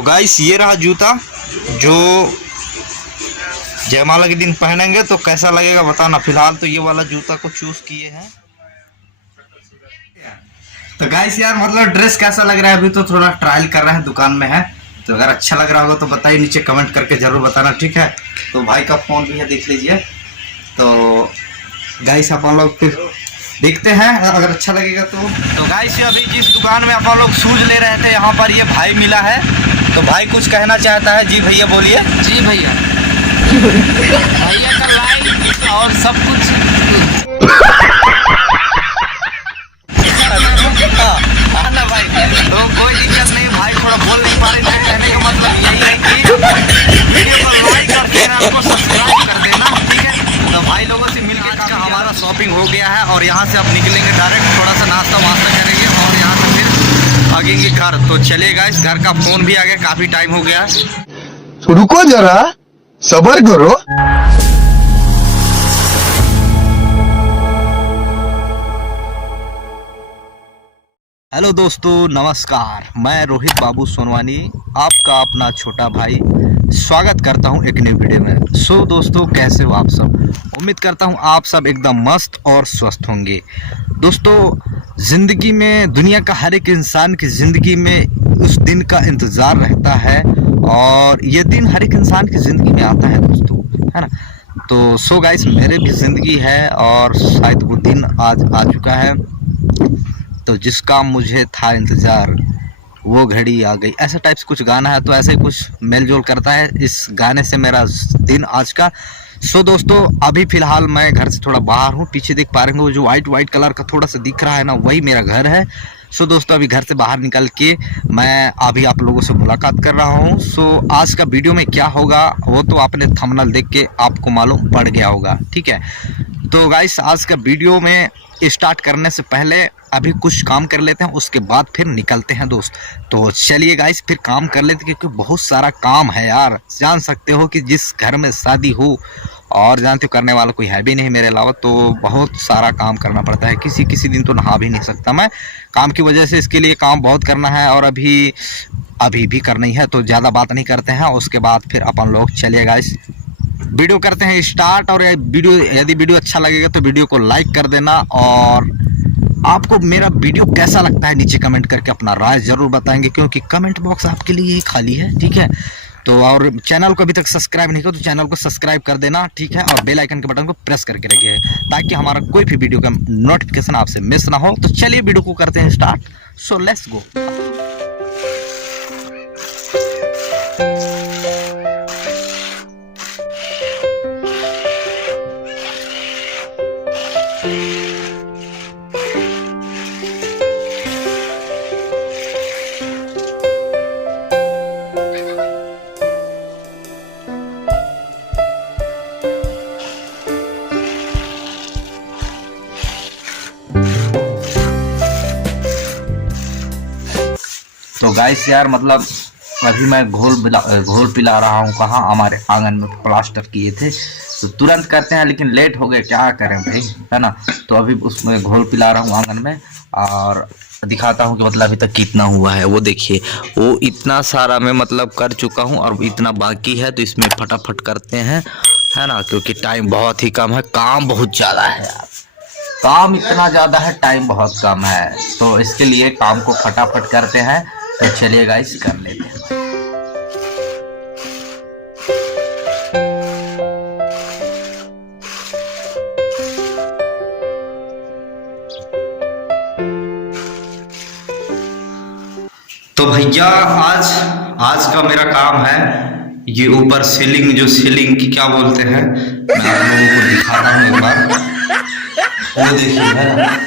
तो गाइस ये रहा जूता जो जयमाला के दिन पहनेंगे तो कैसा लगेगा बताना। फिलहाल तो ये वाला जूता को चूज किए हैं। तो गाइस यार मतलब ड्रेस कैसा लग रहा है, अभी तो थोड़ा ट्रायल कर रहे हैं, दुकान में है। तो अगर अच्छा लग रहा होगा तो बताइए, नीचे कमेंट करके जरूर बताना, ठीक है। तो भाई का फोन भी है, देख लीजिए। तो गाइस अपन लोग फिर देखते हैं अगर अच्छा लगेगा तो गाइस अभी जिस दुकान में अपन लोग शूज ले रहे थे यहाँ पर ये भाई मिला है। तो भाई कुछ कहना चाहता है। जी भैया बोलिए। जी भैया भैया का लाइक और सब कुछ ना भाई, तो कोई दिक्कत नहीं भाई, थोड़ा बोल नहीं पा रहे थे। कहने का मतलब यही है कि वीडियो को लाइक कर देना, आपको सब्सक्राइब कर देना, ठीक है। तो भाई लोगों से मिलकर आज का हमारा शॉपिंग हो गया है और यहाँ से अब निकलेंगे डायरेक्ट, थोड़ा सा नाश्ता वास्ता करेंगे और यहाँ से फिर आगेंगे घर। तो चलिए गाइस, घर का फोन भी आ गया, काफी टाइम हो गया। रुको जरा सबर करो। हेलो दोस्तों, नमस्कार। मैं रोहित बाबू सोनवानी, आपका अपना छोटा भाई, स्वागत करता हूं एक नई वीडियो में। सो दोस्तों, कैसे हो आप सब? उम्मीद करता हूं आप सब एकदम मस्त और स्वस्थ होंगे। दोस्तों, ज़िंदगी में, दुनिया का हर एक इंसान की ज़िंदगी में उस दिन का इंतज़ार रहता है और ये दिन हर एक इंसान की ज़िंदगी में आता है दोस्तों, है ना। तो सो गाइस, मेरे भी ज़िंदगी है और शायद वो दिन आज आ चुका है। तो जिसका मुझे था इंतज़ार वो घड़ी आ गई, ऐसा टाइप्स कुछ गाना है। तो ऐसे ही कुछ मेल जोल करता है इस गाने से मेरा दिन आज का। सो दोस्तों, अभी फ़िलहाल मैं घर से थोड़ा बाहर हूँ। पीछे देख पा रहे हैं वो जो वाइट कलर का थोड़ा सा दिख रहा है ना, वही मेरा घर है। सो दोस्तों, अभी घर से बाहर निकल के मैं अभी आप लोगों से मुलाकात कर रहा हूँ। सो आज का वीडियो में क्या होगा वो तो आपने थंबनेल देख के आपको मालूम पड़ गया होगा, ठीक है। तो गाइस, आज का वीडियो में स्टार्ट करने से पहले अभी कुछ काम कर लेते हैं, उसके बाद फिर निकलते हैं दोस्त। तो चलिए गाइस, फिर काम कर लेते हैं क्योंकि बहुत सारा काम है यार। जान सकते हो कि जिस घर में शादी हो, और जानते हो करने वाला कोई है भी नहीं मेरे अलावा, तो बहुत सारा काम करना पड़ता है। किसी दिन तो नहा भी नहीं सकता मैं काम की वजह से। इसके लिए काम बहुत करना है और अभी भी करना ही है। तो ज़्यादा बात नहीं करते हैं, उसके बाद फिर अपन लोग चलिए गाइस वीडियो करते हैं स्टार्ट। और यदि वीडियो अच्छा लगेगा तो वीडियो को लाइक कर देना और आपको मेरा वीडियो कैसा लगता है नीचे कमेंट करके अपना राय ज़रूर बताएंगे, क्योंकि कमेंट बॉक्स आपके लिए ही खाली है, ठीक है। तो और चैनल को अभी तक सब्सक्राइब नहीं किया तो चैनल को सब्सक्राइब कर देना, ठीक है। और बेल आइकन के बटन को प्रेस करके रखिए ताकि हमारा कोई भी वीडियो का नोटिफिकेशन आपसे मिस ना हो। तो चलिए वीडियो को करते हैं स्टार्ट। So let's go. तो गाइस यार मतलब अभी मैं घोल पिला रहा हूँ। कहाँ? हमारे आंगन में प्लास्टर किए थे तो तुरंत करते हैं, लेकिन लेट हो गए, क्या करें भाई, है ना। तो अभी उसमें घोल पिला रहा हूँ आंगन में और दिखाता हूँ कि मतलब अभी तक कितना हुआ है। वो देखिए, वो इतना सारा मैं मतलब कर चुका हूँ और इतना बाकी है। तो इसमें फटाफट करते हैं, है ना, क्योंकि टाइम बहुत ही कम है, काम बहुत ज़्यादा है यार। काम इतना ज़्यादा है, टाइम बहुत कम है, तो इसके लिए काम को फटाफट करते हैं। तो चलिए गाइस कर लेते हैं। तो भैया आज का मेरा काम है ये ऊपर सीलिंग, जो सीलिंग की क्या बोलते हैं, मैं आप लोगों को दिखाता हूँ एक बार। वो देखिए, है ना,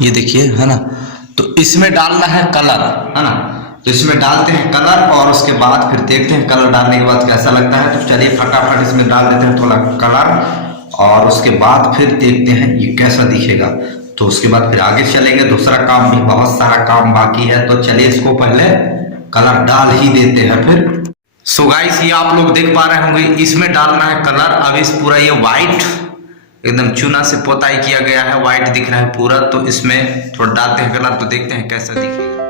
ये देखिए, है ना। तो इसमें डालना है कलर, है ना। तो इसमें डालते हैं कलर और उसके बाद फिर देखते हैं कलर डालने के बाद कैसा लगता है। तो चलिए फटाफट इसमें डाल देते हैं थोड़ा कलर और उसके बाद फिर देखते हैं ये कैसा दिखेगा। तो उसके बाद फिर आगे चलेंगे, दूसरा काम भी बहुत सारा काम बाकी है। तो चलिए इसको पहले कलर डाल ही देते हैं फिर। सो गाइस, ये आप लोग देख पा रहे होंगे, इसमें डालना है कलर। अब इस पूरा ये वाइट एकदम चूना से पोताई किया गया है, वाइट दिख रहा है पूरा। तो इसमें थोड़ा डालते हैं कलर, तो देखते हैं कैसा दिखेगा।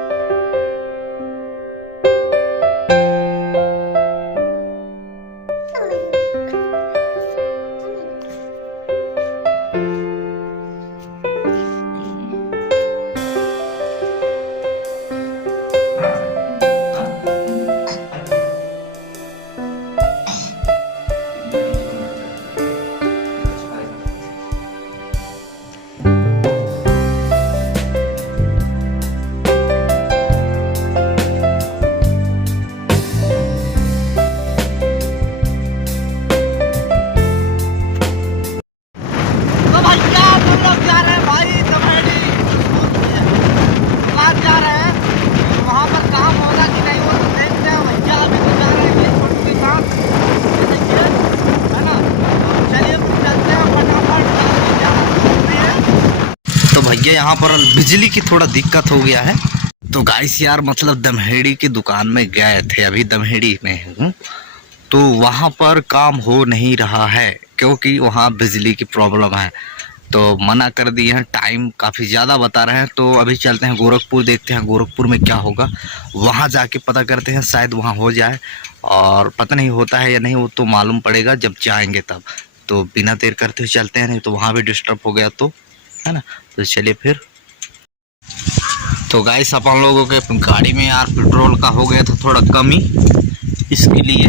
भैया यहाँ पर बिजली की थोड़ा दिक्कत हो गया है। तो गाइस यार मतलब दमहेड़ी की दुकान में गए थे, अभी दमहेड़ी में हूँ, तो वहाँ पर काम हो नहीं रहा है क्योंकि वहाँ बिजली की प्रॉब्लम है। तो मना कर दिए हैं, टाइम काफ़ी ज़्यादा बता रहे हैं। तो अभी चलते हैं गोरखपुर, देखते हैं गोरखपुर में क्या होगा, वहाँ जाके पता करते हैं, शायद वहाँ हो जाए। और पता नहीं होता है या नहीं, वो तो मालूम पड़ेगा जब जाएंगे तब। तो बिना देर करते हुए चलते हैं, नहीं तो वहाँ भी डिस्टर्ब हो गया तो, है ना। तो चलिए फिर। तो गाइस अपन लोगों के गाड़ी में यार पेट्रोल का हो गया था थोड़ा कमी, इसके लिए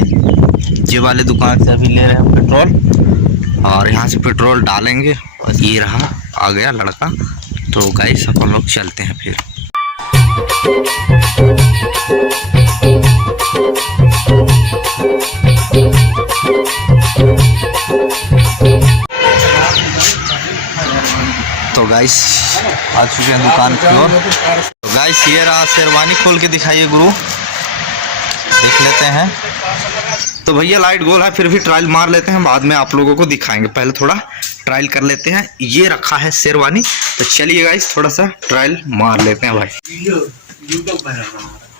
ये वाले दुकान से अभी ले रहे हैं पेट्रोल और यहाँ से पेट्रोल डालेंगे। और ये रहा, आ गया लड़का। तो गाइस अपन लोग चलते हैं फिर। तो गाइस आ चुके हैं दुकान की ओर। तो गाइस ये रहा, शेरवानी खोल के दिखाइए गुरु, देख लेते हैं। तो भैया लाइट गोल है, फिर भी ट्रायल मार लेते हैं, बाद में आप लोगों को दिखाएंगे। पहले थोड़ा ट्रायल कर लेते हैं। ये रखा है शेरवानी, तो चलिए गाइस थोड़ा सा ट्रायल मार लेते हैं भाई।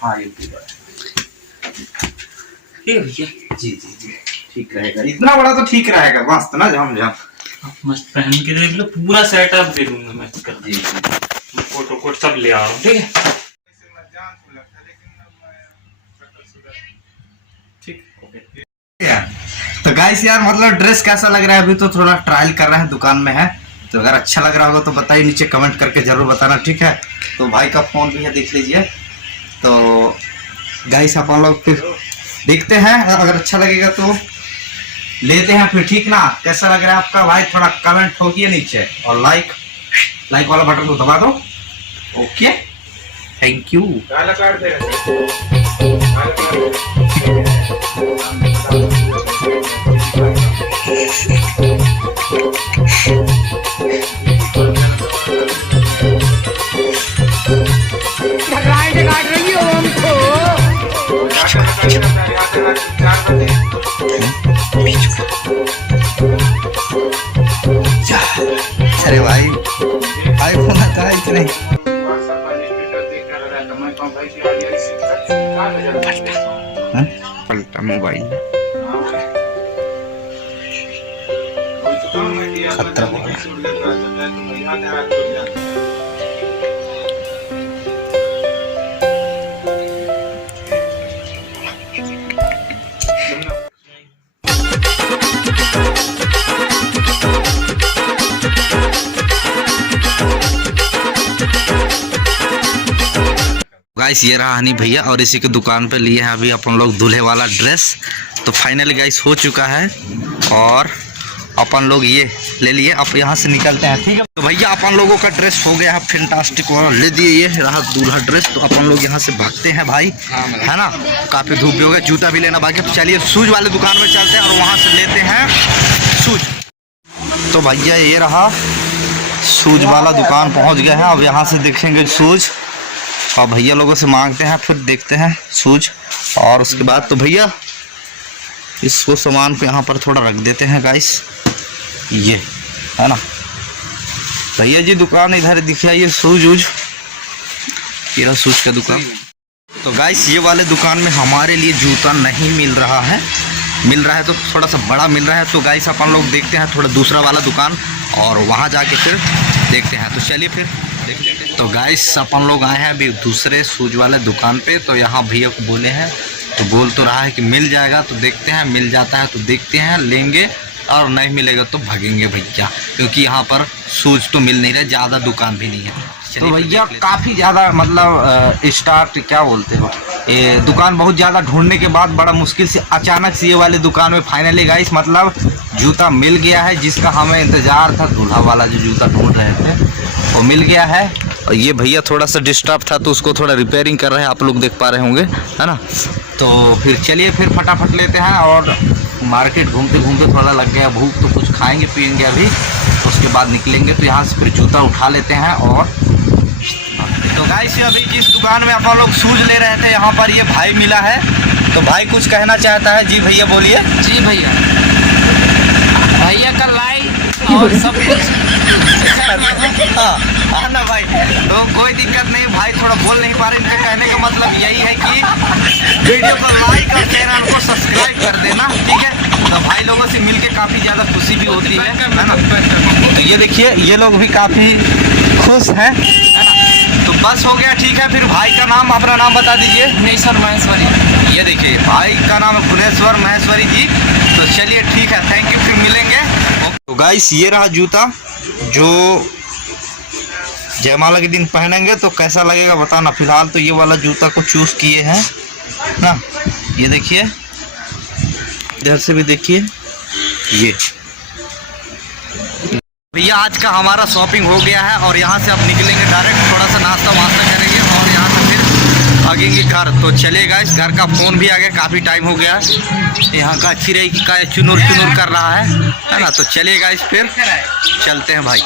हाँ जी जी जी ठीक रहेगा, इतना बड़ा तो ठीक रहेगा, मस्त ना जम जम मस्त पहन के देख लो, पूरा सेटअप दे दूंगा मैं कर जी। फोटो कोट सब ले आ रहा हूँ, ठीक है। तो गाइस यार मतलब ड्रेस कैसा लग रहा है, अभी तो थोड़ा ट्रायल कर रहे हैं, दुकान में है। तो अगर अच्छा लग रहा होगा तो बताइए, नीचे कमेंट करके जरूर बताना, ठीक है। तो भाई का फोन भी है, देख लीजिए। तो गाइस अपन लोग फिर देखते हैं, अगर अच्छा लगेगा तो लेते हैं फिर, ठीक ना। कैसा लग रहा है आपका भाई, थोड़ा कमेंट ठोकिए नीचे, और लाइक वाला बटन को दबा दो। Okay, thank you. अरे भाई आईफोन आता है इतने पलटा मोबाइल खतरा हो गया। गाइस ये रहा हनी भैया, और इसी की दुकान पे लिए हैं अभी अपन लोग दूल्हे वाला ड्रेस। तो फाइनली गाइस हो चुका है, और अपन लोग ये ले लिए। अब यहाँ से निकलते हैं, ठीक है। तो भैया अपन लोगों का ड्रेस हो गया है फैंटास्टिक वाला, ले दिए। ये रहा दूल्हा ड्रेस। तो अपन लोग यहाँ से भागते हैं भाई, है ना। काफ़ी धूप भी हो गया, जूता भी लेना बाकी। तो चलिए शूज वाले दुकान में चलते हैं और वहाँ से लेते हैं शूज। तो भैया ये रहा शूज वाला दुकान, पहुँच गया है। अब यहाँ से देखेंगे शूज और भैया लोगों से मांगते हैं, फिर देखते हैं शूज। और उसके बाद तो भैया इसको सामान को यहाँ पर थोड़ा रख देते हैं गाइस, ये है ना। भैया जी दुकान इधर दिखा, ये शूज वूज, ये रहा शूज का दुकान। तो गाइस ये वाले दुकान में हमारे लिए जूता नहीं मिल रहा है, मिल रहा है तो थोड़ा सा बड़ा मिल रहा है। तो गाइस अपन लोग देखते हैं थोड़ा दूसरा वाला दुकान, और वहाँ जाके फिर देखते हैं। तो चलिए फिर देखते हैं। तो गाइस अपन लोग आए हैं अभी दूसरे शूज वाले दुकान पे। तो यहाँ भैया को बोले हैं, तो बोल तो रहा है कि मिल जाएगा। तो देखते हैं, मिल जाता है तो देखते हैं, लेंगे, और नहीं मिलेगा तो भागेंगे भैया, क्योंकि यहाँ पर शूज तो मिल नहीं रहे, ज़्यादा दुकान भी नहीं है। तो भैया काफ़ी ज़्यादा मतलब स्टार्ट क्या बोलते हो, ये दुकान बहुत ज़्यादा ढूंढने के बाद बड़ा मुश्किल से अचानक से ये वाले दुकान में फाइनली गाइस मतलब जूता मिल गया है, जिसका हमें इंतज़ार था। दूल्हा वाला जो जूता ढूंढ रहे थे वो मिल गया है। और ये भैया थोड़ा सा डिस्टर्ब था तो उसको थोड़ा रिपेयरिंग कर रहे हैं, आप लोग देख पा रहे होंगे, है ना। तो फिर चलिए फिर फटाफट लेते हैं, और मार्केट घूमते घूमते थोड़ा लग गया भूख, तो कुछ खाएंगे पिएंगे अभी, उसके बाद निकलेंगे। तो यहाँ से फिर जूता उठा लेते हैं। और तो गाइस अभी जिस दुकान में अपन लोग शूज ले रहे थे, यहाँ पर ये भाई मिला है। तो भाई कुछ कहना चाहता है। जी भैया बोलिए। जी भैया, भैया का लाइक और सब कुछ हाँ ना भाई, तो कोई दिक्कत नहीं भाई, थोड़ा बोल नहीं पा रहे। इनका कहने का मतलब यही है कि वीडियो को लाइक और चैनल को सब्सक्राइब कर देना, ठीक है। तो भाई लोगों से मिलके काफ़ी ज़्यादा खुशी भी होती है ना। तो ये देखिए, ये लोग भी काफ़ी खुश हैं, है ना। तो बस हो गया, ठीक है। फिर भाई का नाम, अपना नाम बता दीजिए। भुवनेश्वर महेश्वरी। ये देखिए, भाई का नाम है भुवनेश्वर महेश्वरी जी। तो चलिए ठीक है, थैंक यू, फिर मिलेंगे। तो गाइस, ये रहा जूता जो जयमाला के दिन पहनेंगे तो कैसा लगेगा बताना। फिलहाल तो ये वाला जूता को चूज किए हैं ना। ये देखिए, इधर से भी देखिए। ये भैया आज का हमारा शॉपिंग हो गया है और यहाँ से अब निकलेंगे डायरेक्ट, थोड़ा सा नाश्ता वास्ता करेंगे और यहाँ से फिर भागेंगे घर। तो चलिए गाइस, घर का फ़ोन भी आ गया, काफ़ी टाइम हो गया है। यहाँ का चिड़ै का चुनुर चुनुर कर रहा है ना। तो चलिए गाइस, फिर चलते हैं भाई।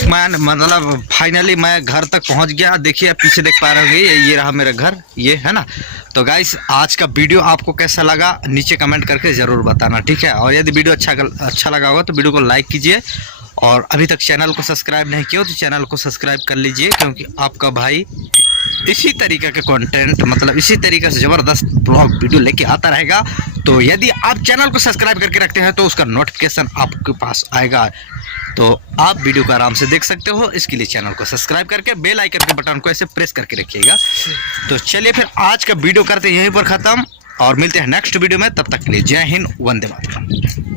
मैं मतलब फाइनली मैं घर तक पहुंच गया। देखिए, पीछे देख पा रहे होंगे, ये रहा मेरा घर, ये है ना। तो गाइस, आज का वीडियो आपको कैसा लगा नीचे कमेंट करके ज़रूर बताना, ठीक है। और यदि वीडियो अच्छा लगा होगा तो वीडियो को लाइक कीजिए, और अभी तक चैनल को सब्सक्राइब नहीं किया तो चैनल को सब्सक्राइब कर लीजिए, क्योंकि आपका भाई इसी तरीके के कंटेंट, मतलब इसी तरीके से ज़बरदस्त ब्लॉग वीडियो लेके आता रहेगा। तो यदि आप चैनल को सब्सक्राइब करके रखते हैं तो उसका नोटिफिकेशन आपके पास आएगा, तो आप वीडियो को आराम से देख सकते हो। इसके लिए चैनल को सब्सक्राइब करके बेल आइकन के बटन को ऐसे प्रेस करके रखिएगा। तो चलिए फिर आज का वीडियो करते हैं यहीं पर ख़त्म, और मिलते हैं नेक्स्ट वीडियो में। तब तक के लिए जय हिंद, वंदे मातरम।